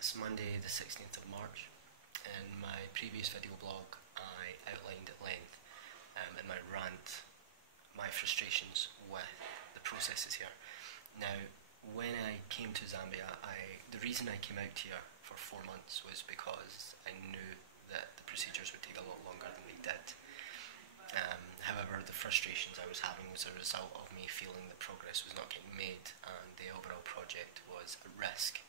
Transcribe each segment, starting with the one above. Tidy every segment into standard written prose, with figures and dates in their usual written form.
It's Monday the 16th of March. In my previous video blog I outlined at length in my rant my frustrations with the processes here. Now when I came to Zambia, the reason I came out here for 4 months was because I knew that the procedures would take a lot longer than they did. However, the frustrations I was having was a result of me feeling that progress was not getting made and the overall project was at risk,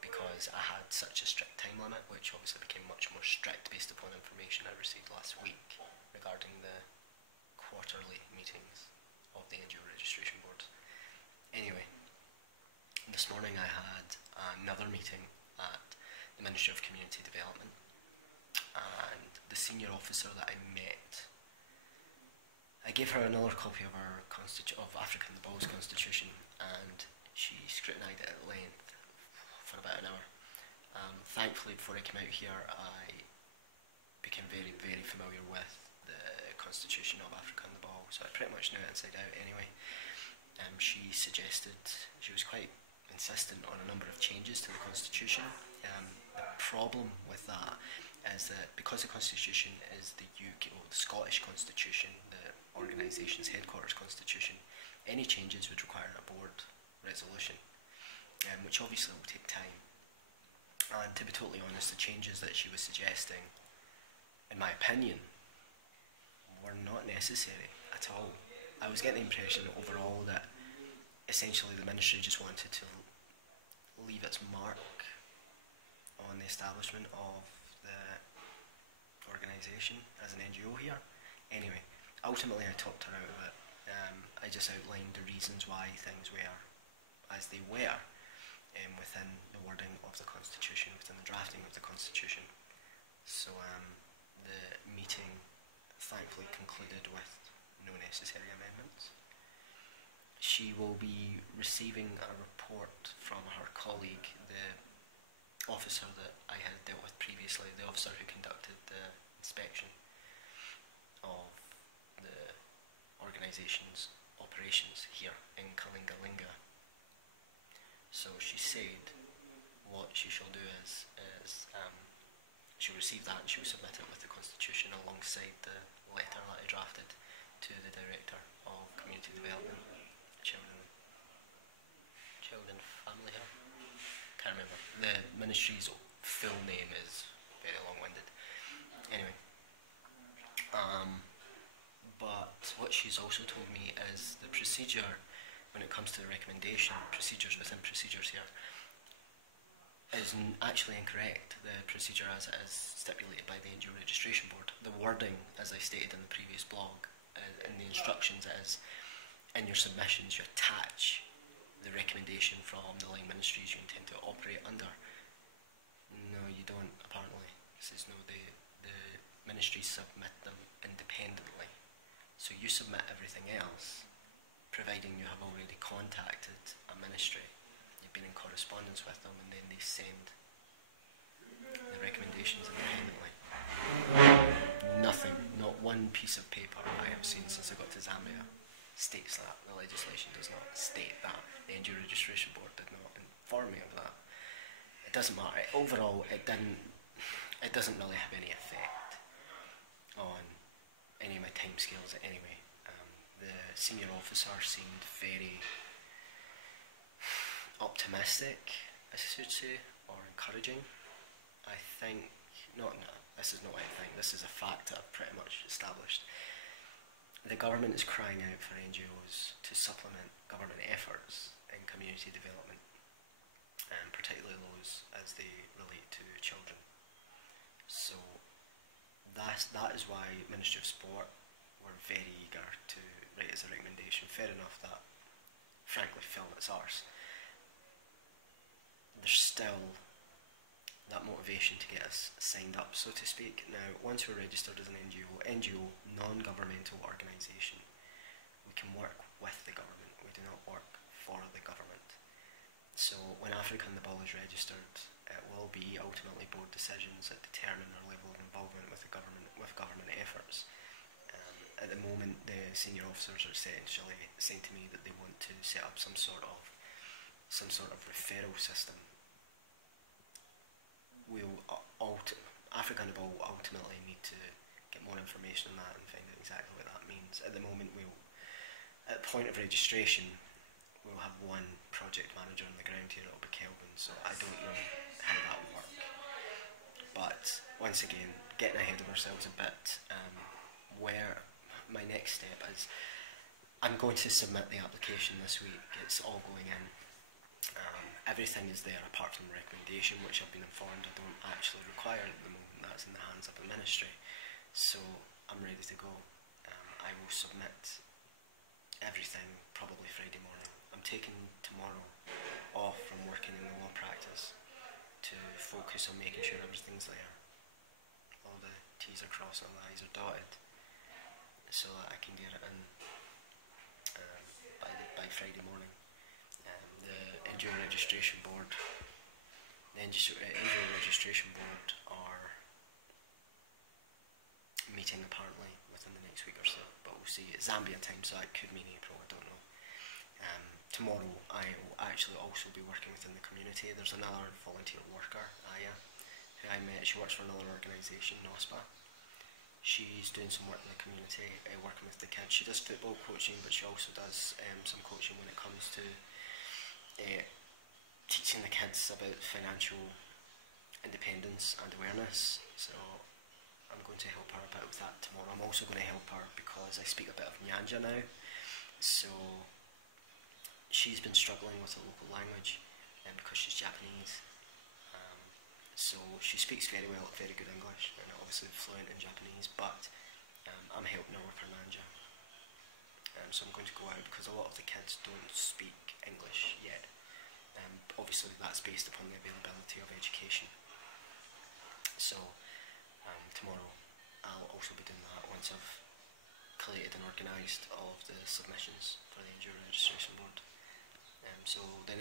because I had such a strict time limit, which obviously became much more strict based upon information I received last week regarding the quarterly meetings of the NGO Registration Board. Anyway, this morning I had another meeting at the Ministry of Community Development, and the senior officer that I met, I gave her another copy of our Africa and the Balls Constitution, and she scrutinised it at length for about an hour. Thankfully, before I came out here, I became very, very familiar with the Constitution of Africa and the Ball, so I pretty much knew it inside out anyway. She was quite insistent on a number of changes to the Constitution. The problem with that is that because the Constitution is the Scottish Constitution, the organisation's headquarters constitution, any changes would require a board resolution, which obviously will take time. And to be totally honest, the changes that she was suggesting, in my opinion, were not necessary at all. I was getting the impression overall that essentially the ministry just wanted to leave its mark on the establishment of the organisation as an NGO here. Anyway, ultimately I talked her out of it. I just outlined the reasons why things were as they were within the wording of the Constitution, within the drafting of the Constitution. So the meeting thankfully concluded with no necessary amendments. She will be receiving a report from her colleague, the officer that I had dealt with previously, the officer who conducted the inspection of the organisation's operations here in Kalingalinga. So she said what she shall do is she'll receive that and she'll submit it with the Constitution alongside the letter that I drafted to the Director of Community Development, Children Family Health. Can't remember. The ministry's full name is very long-winded. Anyway, but what she's also told me is the procedure when it comes to the recommendation, procedures within procedures here, is actually incorrect. The procedure as it is stipulated by the NGO Registration Board. The wording, as I stated in the previous blog, in the instructions is, in your submissions you attach the recommendation from the line ministries you intend to operate under. No, you don't, apparently. It says no, the ministries submit them independently. So you submit everything else, providing you have already contacted a ministry, you've been in correspondence with them, and then they send the recommendations independently. Nothing, not one piece of paper I have seen since I got to Zambia states that. The legislation does not state that. The NGO Registration Board did not inform me of that. It doesn't matter. Overall, it doesn't really have any effect on any of my timescales anyway. The senior officer seemed very optimistic, I should say, or encouraging. I think, this is not what I think, this is a fact that I've pretty much established. The government is crying out for NGOs to supplement government efforts in community development, and particularly those as they relate to children. So that is why Ministry of Sport were very eager to write as a recommendation. Fair enough that, frankly, film its arse. There's still that motivation to get us signed up, so to speak. Now, once we're registered as an NGO, non-governmental organisation, we can work with the government. We do not work for the government. So when Africa and the Ball is registered, it will be ultimately board decisions that determine our level of involvement with the government efforts. At the moment, the senior officers are essentially saying to me that they want to set up some sort of referral system Africa Handball will ultimately need to get more information on that and find out exactly what that means. At the moment, at the point of registration, we'll have one project manager on the ground here. It'll be Kelvin, so I don't know how that will work. But once again, getting ahead of ourselves a bit, where my next step is, I'm going to submit the application this week. It's all going in. Everything is there apart from the recommendation, which I've been informed I don't actually require at the moment. That's in the hands of the ministry. So I'm ready to go. I will submit everything probably Friday morning. I'm taking tomorrow off from working in the law practice to focus on making sure everything's there. All the T's are crossed, all the I's are dotted, so that I can get it in by Friday morning. The Injury Registration Board are meeting apparently within the next week or so, but we'll see. It's Zambia time, so it could mean April, I don't know. Tomorrow I will actually also be working within the community. There's another volunteer worker, Aya, who I met. She works for another organisation, NOSPA. She's doing some work in the community, working with the kids. She does football coaching, but she also does some coaching when it comes to teaching the kids about financial independence and awareness. So I'm going to help her a bit with that tomorrow. I'm also going to help her because I speak a bit of Nyanja now. So she's been struggling with the local language because she's Japanese. So she speaks very well, very good English, and obviously fluent in Japanese, but I'm helping her with her Nyanja. So I'm going to go out because a lot of the kids don't speak English yet. Obviously that's based upon the availability of education. So tomorrow I'll also be doing that once I've collated and organised all of the submissions for the Injury Registration Board. So then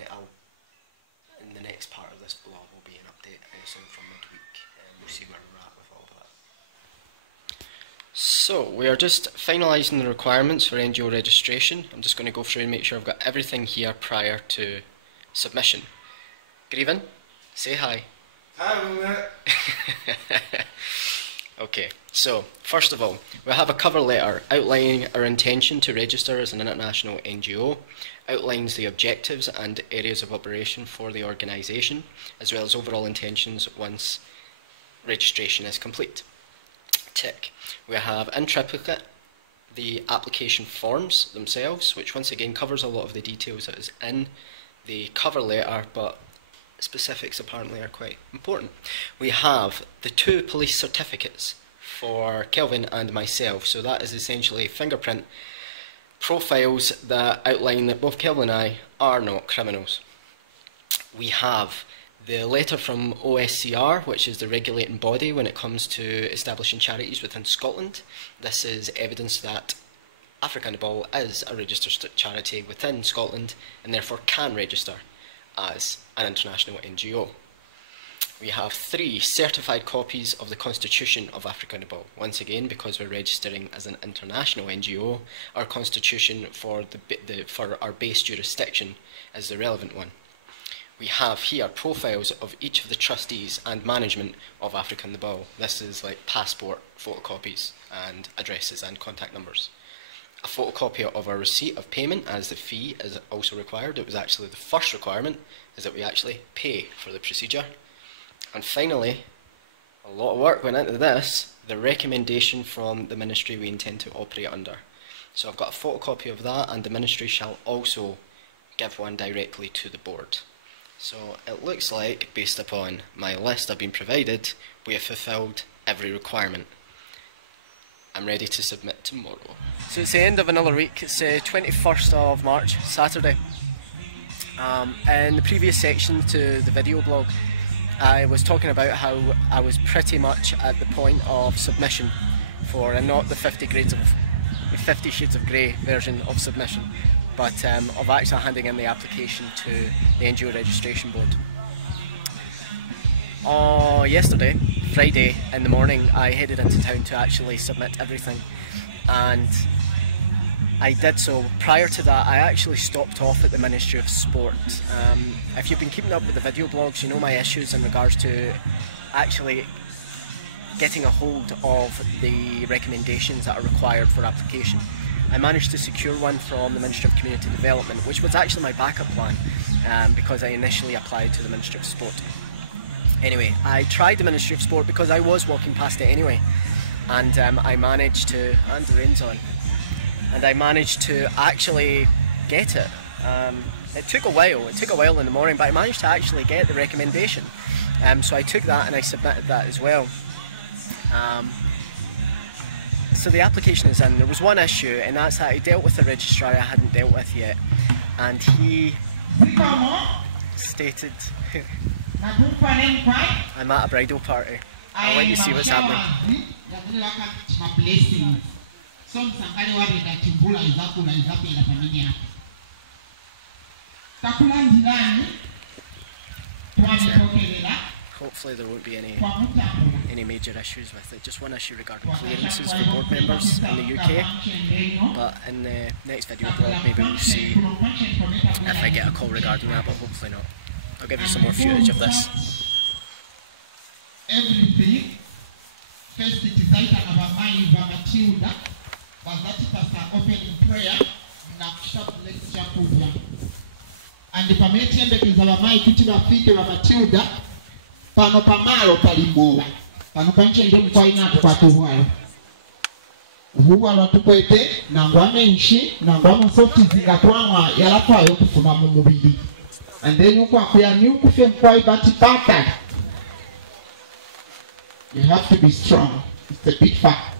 in the next part of this blog will be an update, I assume, from midweek, and we'll see where we're at with all of that. So we are just finalising the requirements for NGO registration. I'm just going to go through and make sure I've got everything here prior to submission. Greven, say hi. Hi, Okay, so first of all, we have a cover letter outlining our intention to register as an international NGO, outlines the objectives and areas of operation for the organisation, as well as overall intentions once registration is complete. Tick. We have in triplicate the application forms themselves, which once again covers a lot of the details that is in the cover letter, but specifics apparently are quite important. We have the 2 police certificates for Kelvin and myself, so that is essentially fingerprint profiles that outline that both Kelvin and I are not criminals. We have the letter from OSCR, which is the regulating body when it comes to establishing charities within Scotland. This is evidence that Africa Handball is a registered charity within Scotland and therefore can register as an international NGO. We have 3 certified copies of the Constitution of Africa Handball. Once again, because we're registering as an international NGO, our constitution for our base jurisdiction is the relevant one. We have here profiles of each of the trustees and management of Africa Handball. This is like passport photocopies and addresses and contact numbers. A photocopy of our receipt of payment, as the fee is also required. It was actually the first requirement, is that we actually pay for the procedure. And finally, a lot of work went into this, the recommendation from the ministry we intend to operate under. So I've got a photocopy of that, and the ministry shall also give one directly to the board. So it looks like, based upon my list I've been provided, we have fulfilled every requirement. I'm ready to submit tomorrow. So it's the end of another week. It's the 21st of March, Saturday. In the previous section to the video blog, I was talking about how I was pretty much at the point of submission for, and not the 50 Shades of Grey version of submission, but of actually handing in the application to the NGO Registration Board. Yesterday, Friday in the morning, I headed into town to actually submit everything, and I did so. Prior to that, I actually stopped off at the Ministry of Sport. If you've been keeping up with the video blogs, you know my issues in regards to actually getting a hold of the recommendations that are required for application. I managed to secure one from the Ministry of Community Development, which was actually my backup plan because I initially applied to the Ministry of Sport. Anyway, I tried the Ministry of Sport because I was walking past it anyway, and I managed to, and the rain's on, and I managed to actually get it. It took a while in the morning, but I managed to actually get the recommendation. So I took that and I submitted that as well. So the application is in. There was one issue, and that's that I dealt with the registrar I hadn't dealt with yet, and he stated I'm at a bridal party. I'll let you see what's happening. Hopefully there won't be any major issues with it. Just one issue regarding clearances for board members in the UK. But in the next video blog maybe we'll see if I get a call regarding that, but hopefully not. I'll give you some more footage of this. Everything. First it is item of my Matilda, but that is after opening prayer, and the permission that is our my kitchen of feet of Matilda, Pano Pamaro Palimbola, Pano Panchen don't find out what to while. Who are not to put it, Nangwamenshi, Nangwama Sophie Zingatwama, Yalapa, Funamu Mobili. And then you can new Kufin Koi Batipata. You have to be strong. It's a big fact.